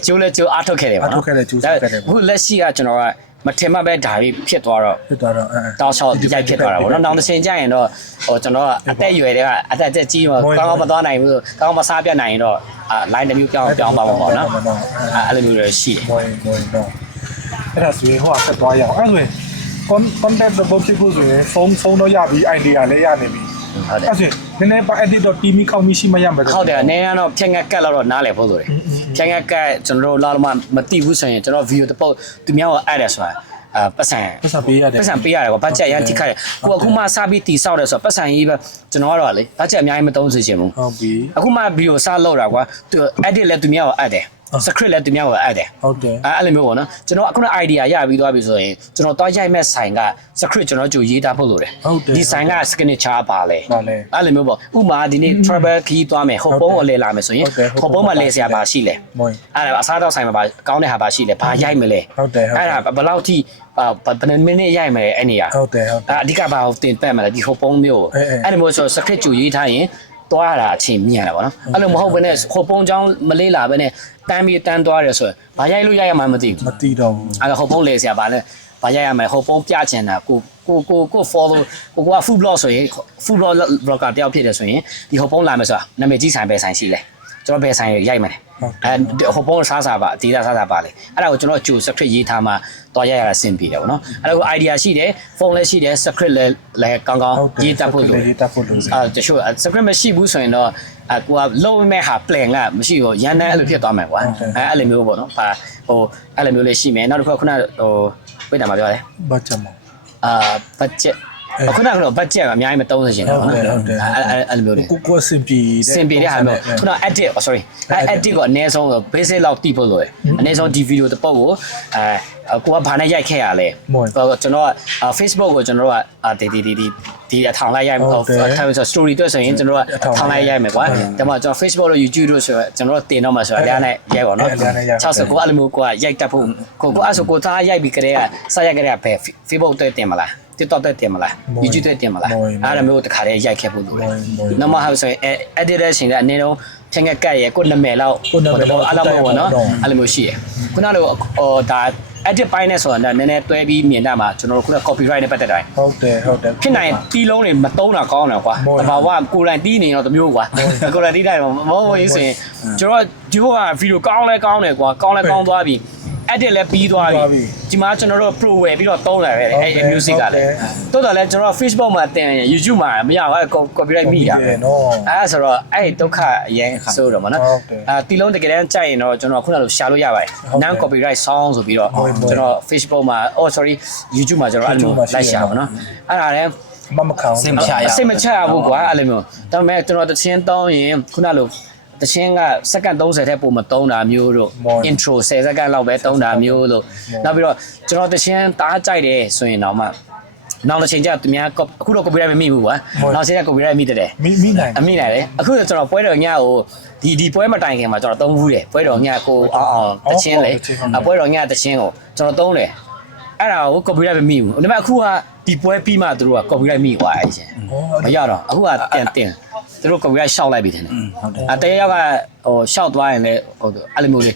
ကျိုးလည်းကျိုးအားထုတ်ခဲ့တယ်ပေါ့နော်အခုလက်ရှိကကျွန်တော်ကမထင်မှပဲဒါပြီးဖြစ်သွားတော့တောက်လျှောက်ရိုက်ဖြစ်သွားတာပေါ့နော်နောက်တစ်ချိန်ကျရင်တော့ဟိုကျွန်တော်ကအသက်ရွယ်တွေကအသက်တက်ကြီးမှကောင်းကောင်းမသွားနိုင်ဘူးကောင်းကောင်းမစားပြတ်နိုင်ရင်တော့ line တစ်မျိုးပြောင်းပါမှာပေါ့နော်အဲ့လိုမျိုးတွေရှိတယ် အဲ့ဒါဆိုရင်ဟိုကဆက်သွားရအောင်အဲ့ဆိုရင် content တော့ဖြစ်ဖို့ဆိုရင်ဖုန်းတော့ရပြီ idea လည်းရနေပြီ ဟုတ်တယ် အဲ့ဆိုရင်နည်းနည်းပါ edit တော့ team ကောင်းပြီရှိမှရမှာ ဟုတ်တယ်အနေနဲ့တော့ဖြတ်ငက်ကတ်တော့နားလည်ဖို့လိုတယ်ဖြတ်ငက်ကတ်ကျွန်တော်တို့လာလို့မသိဘူးဆိုရင်ကျွန်တော် video တစ်ပုတ်သူများကိုအဲ့တယ်ဆိုတာပတ်စံ ပတ်စံပေးရတယ် ပတ်စံပေးရတယ်ကွာဘတ်ဂျက်ရန်ထိခိုက်ကိုအခုမှစပြီးတီဆောက်တယ်ဆိုတော့ပတ်စံကြီးပဲကျွန်တော်ကတော့လေဘတ်ဂျက်အများကြီးမသုံးစေချင်ဘူး ဟုတ်ပြီ အခုမှ video စလောက်တာကွာသူ edit လည်းသူများကိုအပ်တယ် script လည်းသူများကိုအပ်တယ် ဟုတ်တယ် အဲ့လိုမျိုးပေါ့နော်ကျွန်တော်အခုန idea ရပြီးသွားပြီဆိုရင်ကျွန်တော်တွားရိုက်မဲ့ဆိုင်က script ကျွန်တော်ကြိုရေးထားဖို့လိုတယ်ဒီဆိုင်က signature ပါလေအဲ့လိုမျိုးပေါ့ဥမာဒီနေ့ travel key သွားမယ်ဟိုပုံးကိုလဲလာမယ်ဆိုရင်ဟိုပုံးမှာလဲစရာပါရှိလဲ မွေ အဲ့ဒါအစားတော့ဆိုင်မှာပါကောင်းတဲ့ဟာပါရှိလဲဘာရိုက်မလဲ ဟုတ်တယ် အဲ့ဒါဘယ်လောက်ထိဘယ်နှမိနစ်ရိုက်မလဲအဲ့နေရ ဟုတ်တယ်ဟုတ်တယ် အဓိကဘာကိုတင်ပတ်မလဲဒီဟိုပုံးမျိုးအဲ့လိုမျိုးဆို script ကြိုရေးထားရင်သွားရတာအချိန်မြင့်ရတာပေါ့နော်အဲ့လိုမဟုတ်ဘဲနဲ့ဟိုပုံးချောင်းမလေးလာဘဲနဲ့တန်းပြီးတန်းသွားတယ်ဆိုရင်ဘာရိုက်လို့ရိုက်ရမှမသိဘူး မတီးတော့ဘူး အဲ့ဒါဟိုပုံးလေဆရာဘာလဲဘာရိုက်ရမလဲဟိုပုံးပြချင်တာကို follow ကိုက food blog ဆိုရင် food blogger တယောက်ဖြစ်တယ်ဆိုရင်ဒီဟိုပုံးလာမယ်ဆိုတာနာမည်ကြီးဆိုင်ပဲဆိုင်ရှိလဲကျွန်တော်ဘယ်ဆိုင်ရိုက်မလဲဟိုပုံးစားစားပါဒေတာစားစားပါလေအဲ့ဒါကိုကျွန်တော်ကြို script ရေးထားမှတွားရိုက်ရတာအဆင်ပြေတယ်ဗောနော်အဲ့ဒါကို idea ရှိတယ်ဖုန်းလည်းရှိတယ် script လည်းကောင်းကောင်းရေးတတ်ဖို့လို ရေးတတ်ဖို့လို တချို့ script မရှိဘူးဆိုရင်တော့ကိုကလုံးမဲ့ဟာ plan ကမရှိဘူးရန်တန်းအဲ့လိုဖြစ်သွားမှာကွာအဲ့လိုမျိုးပေါ့နော်ဟိုအဲ့လိုမျိုးလေးရှိမယ်နောက်တစ်ခုကခုနဟိုဝိတ်တာမှာပြောရတယ် ဘတ်ဂျက်မှာ budget ခုနကတော့ budget ကအများကြီးမသုံးစေချင်ဘူးနော်အဲ့လိုမျိုးလေး ကိုစင်ပြေ စင်ပြေတဲ့ဟာမျိုးခုန edit sorry edit ကိုအနည်းဆုံး basic လောက်တည်ဖို့လိုတယ်အနည်းဆုံးဒီ video တစ်ပုတ်ကိုကိုကဘာနဲ့ရိုက်ခဲ့ရလဲကျွန်တော်က Facebook ကိုကျွန်တော်ကဒီအထောင်လိုက်ရိုက်မယ်ထားဆို story တွေ့ဆိုရင်ကျွန်တော်ကထောင်လိုက်ရိုက်မယ်ကွာဒါမှကျွန်တော် Facebook တို့ YouTube တို့ဆိုကျွန်တော်တင်တော့မှဆိုတော့အဲ့ဒါနဲ့ရိုက်ပါတော့60ကိုအဲ့လိုမျိုးကိုကရိုက်တတ်ဖို့ကိုအဲ့ဆိုကိုသားရိုက်ပြီးကြတဲ့စရိုက်ကြတဲ့ဘယ် Facebook တွေ့တင်မလား TikTok တွေ့တင်မလား YouTube တွေ့တင်မလားအဲ့လိုမျိုးတခါတည်းရိုက်ခဲ့ဖို့လိုတယ်နောက်မှဟိုဆိုရင် editor ရှင်တဲ့အနည်းဆုံးဖြတ်ငက်ကတ်ရဲ့ကိုနာမည်လောက်အဲ့လိုမျိုးနော်အဲ့လိုမျိုးရှိရယ်ခုနကဒါ edit ပိုင်းနဲ့ဆိုတာနည်းနည်းတွဲပြီးမြင်တာမှာကျွန်တော်တို့ခုန copyright နဲ့ပတ်သက်တာ ဟုတ်တယ်ဖြစ်နိုင်တီးလုံးတွေမတုံးတာကောင်းတယ်ကွာတဘာဝကိုယ်တိုင်တီးနေတော့တမျိုးကွာကိုယ်တိုင်တီးတိုင်းမဟုတ်ဘူးဆိုရင်ကျွန်တော်ဒီဟိုကဗီဒီယိုကောင်းလဲကောင်းတယ်ကွာကောင်းလဲကောင်းသွားပြီ edit လည်းပြီးသွားပြီဒီမှာကျွန်တော်တို့ pro ဝယ်ပြီးတော့တုံးလာတယ်အဲ့ music ကလည်းတိုးတော်လည်းကျွန်တော် Facebook မှာတင် YouTube မှာမရဘူး copyright မိတာပဲအဲ့ဆိုတော့အဲ့ဒုက္ခအရင်ဆိုတော့မနော်တီလုံးတကယ်တမ်းကြိုက်ရင်တော့ကျွန်တော်ခုနကလိုရှာလို့ရပါတယ် non copyright song ဆိုပြီးတော့ကျွန်တော် Facebook မှာ sorry YouTube မှာကျွန်တော်အဲ့လိုလိုက်ရှာပါနော်အဲ့ဒါလည်း မခံ စိတ်မချရဘူးကွာအဲ့လိုမျိုးဒါပေမဲ့ကျွန်တော်တချင်းတောင်းရင်ခုနလိုတချင်းကစက္ကန့်30ထက်ပိုမသုံးတာမျိုးတို့ intro 10စက္ကန့်လောက်ပဲသုံးတာမျိုးလို့နောက်ပြီးတော့ကျွန်တော်တချင်းတားကြိုက်တယ်ဆိုရင်တော့မှနောက်တစ်ချိန်ကျသူများအခုတော့ copyright မမိဘူးကွာနောက်ချိန်ကျ copyright မိတယ် မိနိုင်တယ်အခုကျွန်တော်ပွဲတော်ညကိုဒီပွဲမတိုင်ခင်မှာကျွန်တော်သုံးဘူးတယ်ပွဲတော်ညကိုအောင်တချင်းလေပွဲတော်ညတချင်းကိုကျွန်တော်သုံးတယ်အဲ့ဒါကို copyright မမိဘူးဒါပေမဲ့အခုကဒီပွဲပြီးမှသူတို့က copyright မိသွားအဲ့ချင်းမရတော့အခုကပြန်တင်သူတို့ copyright ရှောက်လိုက်ပြီတဲ့ဟုတ်တယ်တရားရောက်ကရှောက်သွားရင်လည်းဟိုအဲ့လိုမျိုးလေး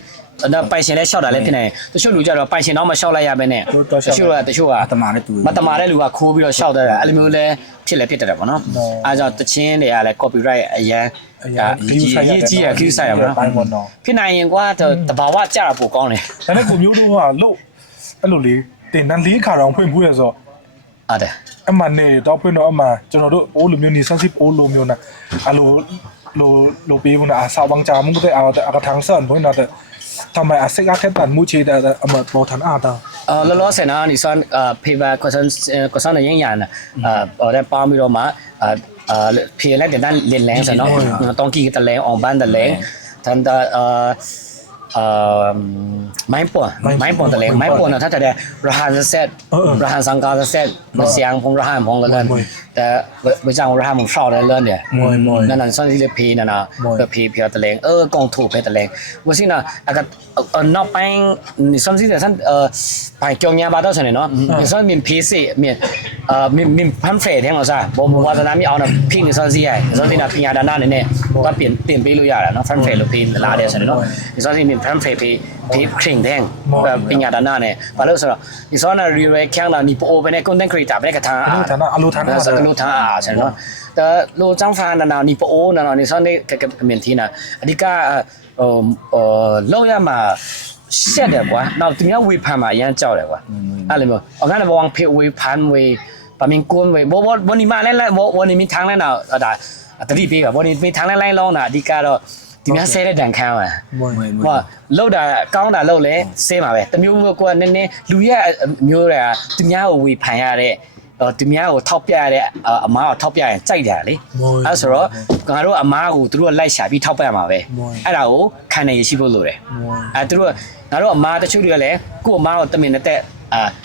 တော့ပိုင်ရှင်လည်းရှောက်တာလည်းဖြစ်နေတချို့လူကြတော့ပိုင်ရှင်တော့မရှောက်လိုက်ရဘဲနဲ့တချို့ကတမားနဲ့တူမတမာတဲ့လူကခိုးပြီးတော့ရှောက်တတ်တာအဲ့လိုမျိုးလည်းဖြစ်တတ်တယ်ပေါ့နော်အားကြောင့်တချင်းတွေကလည်း copyright အရန်ရေးကြီးရခီးဆိုင်ရပါတော့ဖြစ်နိုင်ရင်ကွာတဘာဝကြတာပိုကောင်းတယ်ဒါနဲ့ကိုမျိုးတို့ကလို့အဲ့လိုလေးတင်တန်း၄ခါတောင်ဖွင့်ဖူးရဆိုဟုတ်တယ်အမှနေတော့ဖွင့်တော့အမှကျွန်တော်တို့အိုးလိုမျိုးနေဆန်းစစ်အိုးလိုမျိုးနာအလိုပေးဘူးနာအစာဝางจามุกတဲ့အထန်းဆန်ဘွန်းတော့ทำไมอาเซกาแค่ตันมูชีแต่อมาบอทันอาตาလောဆယ်နာนี่ซ้อน paper question ရင်းရนะได้ป้าပြီးတော့မှဖြေလိုက်တဲ့တန်းလင်းလန်းဆိုတော့တောင်ကီတလဲအောင်ဘန်းတလဲတန်တာမိုင်းပွန်တလဲမိုင်းပွန်တော့ถ้าแต่รหัสเซตรหัสสังกัดเซตมาเสียงผมรหัสผมเลยแต่บางจังรหัสผมชอบเลยเลยเนี่ยนั่นซ้อนที่เพย์นั่นน่ะเพย์ตะแลงกองถูกเพย์ตะแลงว่าสิน่ะอะก็นอกไปนี่ซ้อนที่ท่านไปเกี่ยวญาบาดซั่นเนาะนี่ซ้อนมีเพย์สิมีพันเฟรแท้งว่าซะบ่ว่าตะนั้นมีเอาน่ะพิงนี่ซ้อนสิไอ้ซ้อนที่น่ะพิญาดานะนี่ก็เปลี่ยนပေးလို့ရတာเนาะ พันเฟรလို့เพย์လာတယ်ဆိုတော့นี่ซ้อนที่มีพันเฟรเพย์คริ่งแดงพิญาดานะเนี่ยဘာလို့ဆိုတော့นี่ซ้อนน่ะรีเรคข้างน่ะนี่โปโอเป็น content creator เป็นกระทางအလိုထန်အားဆိုတော့แต่โลจังฟานานี่ปโอนานี่ซ้อนนี่กะเมนทีน่ะอธิกาလောက်ရမှာ ရှက်တယ်ကွာနောက်သူများဝေဖန်မှာအရန်ကြောက်တယ်ကွာအဲ့လိုမျိုးအကန်ဘောင်ဖေဝေဖန်ဝေပမင်ကွန်ဝေဘောနီမလဲဘောနီမီထန်းလဲတော့ဒါတတိပေးပါဘောနီမီထန်းလဲလောင်းတာအဓိကတော့ဒီများဆဲတဲ့တန်ခမ်းပါဟောလောက်တာကောင်းတာလောက်လဲဆဲမှာပဲတမျိုးမျိုးကိုကနည်းနည်းလူရမျိုးတွေကသူများကိုဝေဖန်ရတဲ့သူများကိုထောက်ပြရတဲ့အမားကိုထောက်ပြရင်ကြိုက်တယ်လေအဲ့ဆိုတော့ငါတို့အမားကိုသူတို့လိုက်ရှာပြီးထောက်ပြမှာပဲအဲ့ဒါကိုခံနေရရှိဖို့လိုတယ်အဲ့သူတို့ငါတို့အမားတချို့တွေကလည်းကို့အမားကိုတမင်နဲ့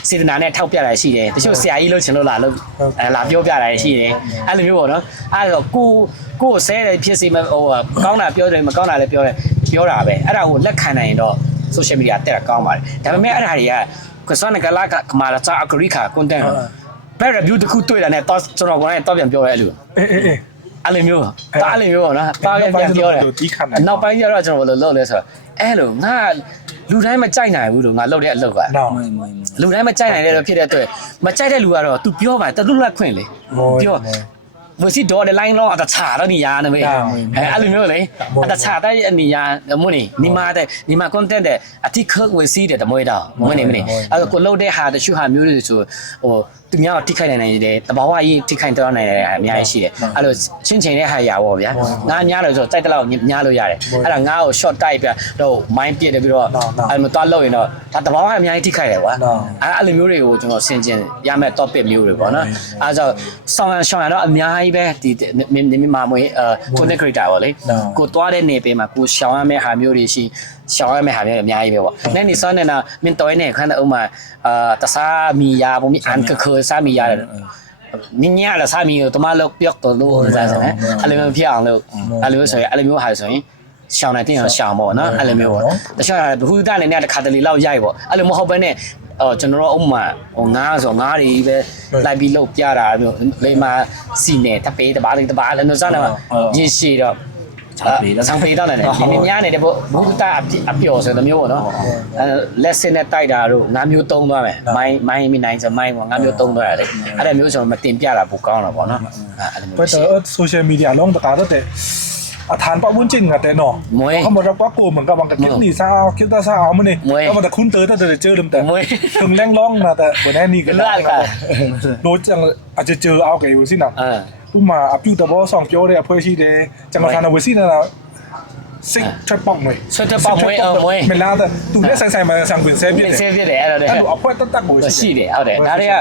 စေတနာနဲ့ထောက်ပြတာရှိတယ်တချို့ဆရာကြီးလို့ချင်လို့လာပြောပြတာရှိတယ်အဲ့လိုမျိုးပေါ့နော်အဲ့တော့ကိုဆဲတယ်ဖြစ်စီမဟိုကောင်းတာပြောတယ်မကောင်းတာလည်းပြောတာပဲအဲ့ဒါကိုလက်ခံနိုင်ရင်တော့ social media တက်တာကောင်းပါတယ်ဒါပေမဲ့အဲ့ဒါတွေကကစနကလာကမာလာချာအဂရိခါ content ဘယ် review တခုတွေ့တာနဲ့တော့ကျွန်တော်ကတော့ပြန်ပြောရဲအဲ့လိုအဲ့လိုမျိုးတားလိုမျိုးပေါ့နော်တားပြန်ပြောတယ်နောက်ပိုင်းကျတော့ကျွန်တော်ဘယ်လိုလုပ်လဲဆိုတော့အဲ့လိုငါလူတိုင်းမကြိုက်နိုင်ဘူးလို့ငါလုပ်တဲ့အလုပ်ကလူတိုင်းမကြိုက်နိုင်တဲ့ဖြစ်တဲ့အတွက်မကြိုက်တဲ့လူကတော့ तू ပြောပါတလူလက်ခွင့်လေပြောဝစီတော့တဲ့ line လောအတချာတော့နေရနေပဲအဲ့လိုမျိုးလေအတချာတဲ့နေရမွနေနေမှာ content တဲ့အတိခက်ဝစီတဲ့တမွေးတော့မွနေအဲ့ကိုလုပ်တဲ့ဟာတချို့ဟာမျိုးတွေဆိုဟိုသူများထိခိုက်နိုင်တယ်တဘာဝကြီးထိခိုက်တော့နိုင်တယ်အများကြီးရှိတယ်အဲ့လိုချင်းချင်းတဲ့ဟာရပါဗျာငါများလို့ဆိုစိုက်တလောက်များလို့ရတယ်အဲ့ဒါငါ့ကို short တိုက်ပြတော့ mind ပြစ်တယ်ပြီးတော့အဲ့လိုသွားလို့ရင်တော့ဒါတဘာဝအများကြီးထိခိုက်တယ်ကွာအဲ့လိုမျိုးတွေကိုကျွန်တော်ဆင်ကျင်ရမယ့် topic မျိုးတွေပေါ့နော်အဲ့ဒါဆိုရှောင်းရတော့အများကြီးပဲဒီမြန်မာမွေ content creator ပေါ့လေကိုသွားတဲ့နေပင်မှာကိုရှောင်းရမယ့်ဟာမျိုးတွေရှိရှောင်းရမယ့်ဟာမျိုးအများကြီးပဲပေါ့နဲ့နေစောနေနာမင်းတော်နေခန်းတော့ဥမာတစားမီယာဘုံမီအန်ကခေစားမီယာမင်းညာလာစားမီတမလောက်ပြောက်တော်လို့စားစမ်းအဲ့လိုမျိုးဖြစ်အောင်လို့အဲ့လိုမျိုးဆိုရင်အဲ့လိုမျိုးဟာဆိုရင်ရှောင်းနေတင်အောင်ရှောင်းပေါ့နော်အဲ့လိုမျိုးပေါ့တခြားဘုရားနဲ့တခါတလေလောက်ရိုက်ပေါ့အဲ့လိုမဟုတ်ဘဲနဲ့ကျွန်တော်တို့ဥမာငါးဆိုငါးတွေပဲလိုက်ပြီးလောက်ပြတာမျိုးလိမ္မာစီနေတပေးတပါးလေးတပါးလည်းတော့စမ်းတယ်ရင်းရှိတော့ဆောင်ပေးတော့လည်းဒီများနေတယ်ဘုရားအပျော်ဆိုတဲ့မျိုးပေါ့နော်လက်စနဲ့တိုက်တာတို့ငါးမျိုးသုံးသွားမယ်မိုင်းမိနိုင်စမိုင်းပေါ့ငါးမျိုးသုံးသွားရတယ်အဲ့ဒါမျိုးကျွန်တော်မတင်ပြတာပိုကောင်းတာပေါ့နော်အဲ့လိုမျိုးရှိ social media လုံးတကားတော့တဲ့အฐานปะวุ้นจินกันแต่เนาะเขาบอกว่ากูเหมือนกับบังกับคิดนี่ซาคิดตาซาเอามาเนี่ยก็มันแต่คุ้นเตอแต่เจอแต่ถึงแรงร้องนะแต่วันนี้นี่ก็ได้โน้ตจังอาจจะเจอเอาไก่วุ้นสินะผู้มาอัพยูแต่ว่าสองเปียวเลยเพื่อที่เดจังมาทานเอาวุ้นสินะซิกชัดปองหน่อยชัดปองมวยไม่ล่าแต่ตูเนี่ยใส่มาสั่งเป็นเซฟเนี่ยအဲ့လိုအဖွဲတက်ကိုရှိတယ်ဟုတ်တယ်ဒါတွေက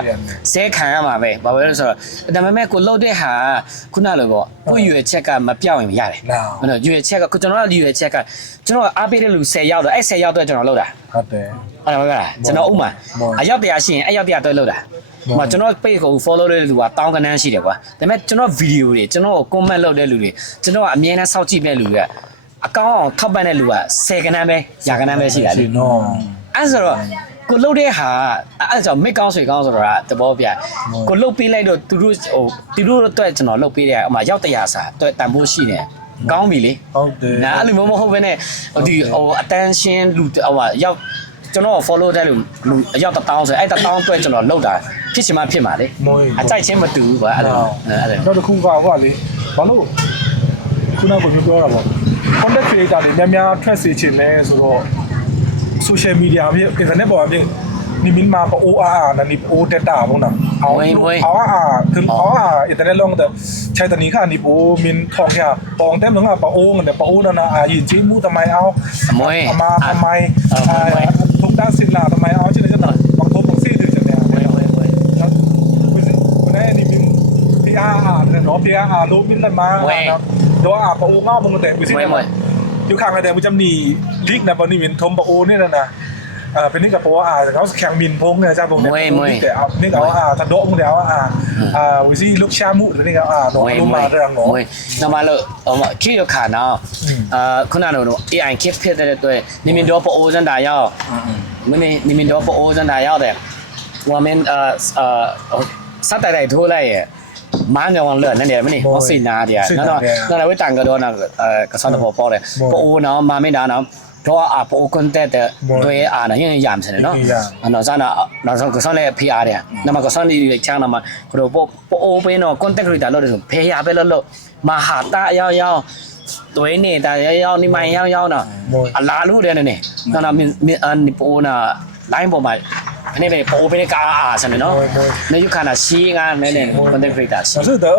ဆဲခံရမှာပဲဘာပဲလို့ဆိုတော့ဒါပေမဲ့ကိုလှုပ်တဲ့ဟာခုနလိုပေါ့ကိုရွယ်ချက်ကမပြောင်းရင်ရတယ်ဟုတ်တယ်ရွယ်ချက်ကကျွန်တော်ကရွယ်ချက်ကကျွန်တော်အားပေးတဲ့လူ10ရောက်တော့အဲ့10ရောက်တော့ကျွန်တော်လှုပ်တာဟုတ်တယ်ဟုတ်တယ်မဟုတ်လားကျွန်တော်ဥမာအရောက်တရားရှိရင်အဲ့ရောက်တရားတော့လှုပ်တာမကျွန်တော် page ကို follow တဲ့လူကတောင်းကနန်းရှိတယ်ကွာဒါပေမဲ့ကျွန်တော် video တွေကျွန်တော်ကို comment လုပ်တဲ့လူတွေကျွန်တော်ကအမြဲတမ်းစောင့်ကြည့်တဲ့လူတွေကအကောင့်အောင်ထောက်ပံ့တဲ့လူက10ကနန်းပဲရာကနန်းပဲရှိတာလေအဲ့ဆိုတော့ကိုလှုပ်တဲ့ဟာအဲ့ကြောင့်မိတ်ကောင်းဆွေကောင်းဆိုတော့တဘောပြကိုလှုပ်ပေးလိုက်တော့သူတို့အတွက်ကျွန်တော်လှုပ်ပေးတယ်ဥမာရောက်တရားစာအတွက်တန်ဖိုးရှိတယ်ကောင်းပြီလေဟုတ်တယ်နားအဲ့လိုမဟုတ်ဘဲနဲ့ဒီattention လူဟိုရောက်ကျွန်တော် follow တဲ့လူအရောက်1000ဆိုအဲ့1000အတွက်ကျွန်တော်လှုပ်တာဖြစ်ချင်မှဖြစ်မှာလေအကြိုက်ချင်းမတူဘူးကွာအဲ့လိုတော့တခုကဟောလေဘာလို့ခုနကပြောတာပေါ့ content creator တွေများများထွက်စေချင်လဲဆိုတော့ social media ဖြစ် internet ပေါ်မှာဖြစ်นี่มินมาปะโออานะนี่โอเดต้าบ่นะเอาคือเอาอินเทอร์เน็ตลงแต่ใช้ตอนนี้ค่ะนี่โอมินทองเนี่ยปองเต็มถึงอ่ะปะโอมันเนี่ยปะโอนั่นน่ะยินจิมูทำไมเอามาทำไมทุกด้านศิลาทำไมเอาชื่อจังบางทบางซี่ถึงจังเนี่ยวันนี้นี่มิน PR เนี่ยเนาะ PR รู้มินนั่นมานะโดยปะโอเงามันแต่วิสิอยู่ข้างกันแต่มันจำนี่ลีกนะบ่นี่มินทมปะโอนี่น่ะนะเป็นนี่กับเพราะว่าเขาแข่งมินพงเนี่ยจ้าพงเนี่ยแต่นี่กับถ้าโดนเดี๋ยววิซี่ลูกชามุหรือนี่กับโดนลูกมาเรื่องหนูนำมาเลยคิดอยู่ขาเนาะคุณน่าหนูAI คิดเพี้ยนแต่ตัวนี่มินโดปโอจันดายาวไม่มีนี่มินโดปโอจันดายาวแต่ว่ามันสัตว์ใดๆทั่วเลยม้าเนี่ยวันเลือดนั่นเดียวไม่นี่เพราะสินาเดียวนั่นเราไว้ต่างกันโดนกระสอนตะโพปอเลยปโอเนาะมาไม่ได้เนาะတော့အပေါ်ကွန်တက်တဲ့တွေ့အားနဲ့ရရမ်းစတယ်နော်နော်ဇာနာနောက်ဆုံးကစားလေ PR တဲ့နမကစားနေချမ်းနမှာကတော့ပိုးပေးနော် content creator လို့ဆိုဖေးရပဲလို့မဟာတာရောက် တွင်းနေတာရောက်နေမှရောက်တော့အလာလို့တယ်နဲ့တော့နိပိုးနာလိုင်းပေါ်မှာအနေနဲ့ပိုးပဲကားအားဆန်နော်နေယူခါနာရှိငါနဲ့ content creator 老师的二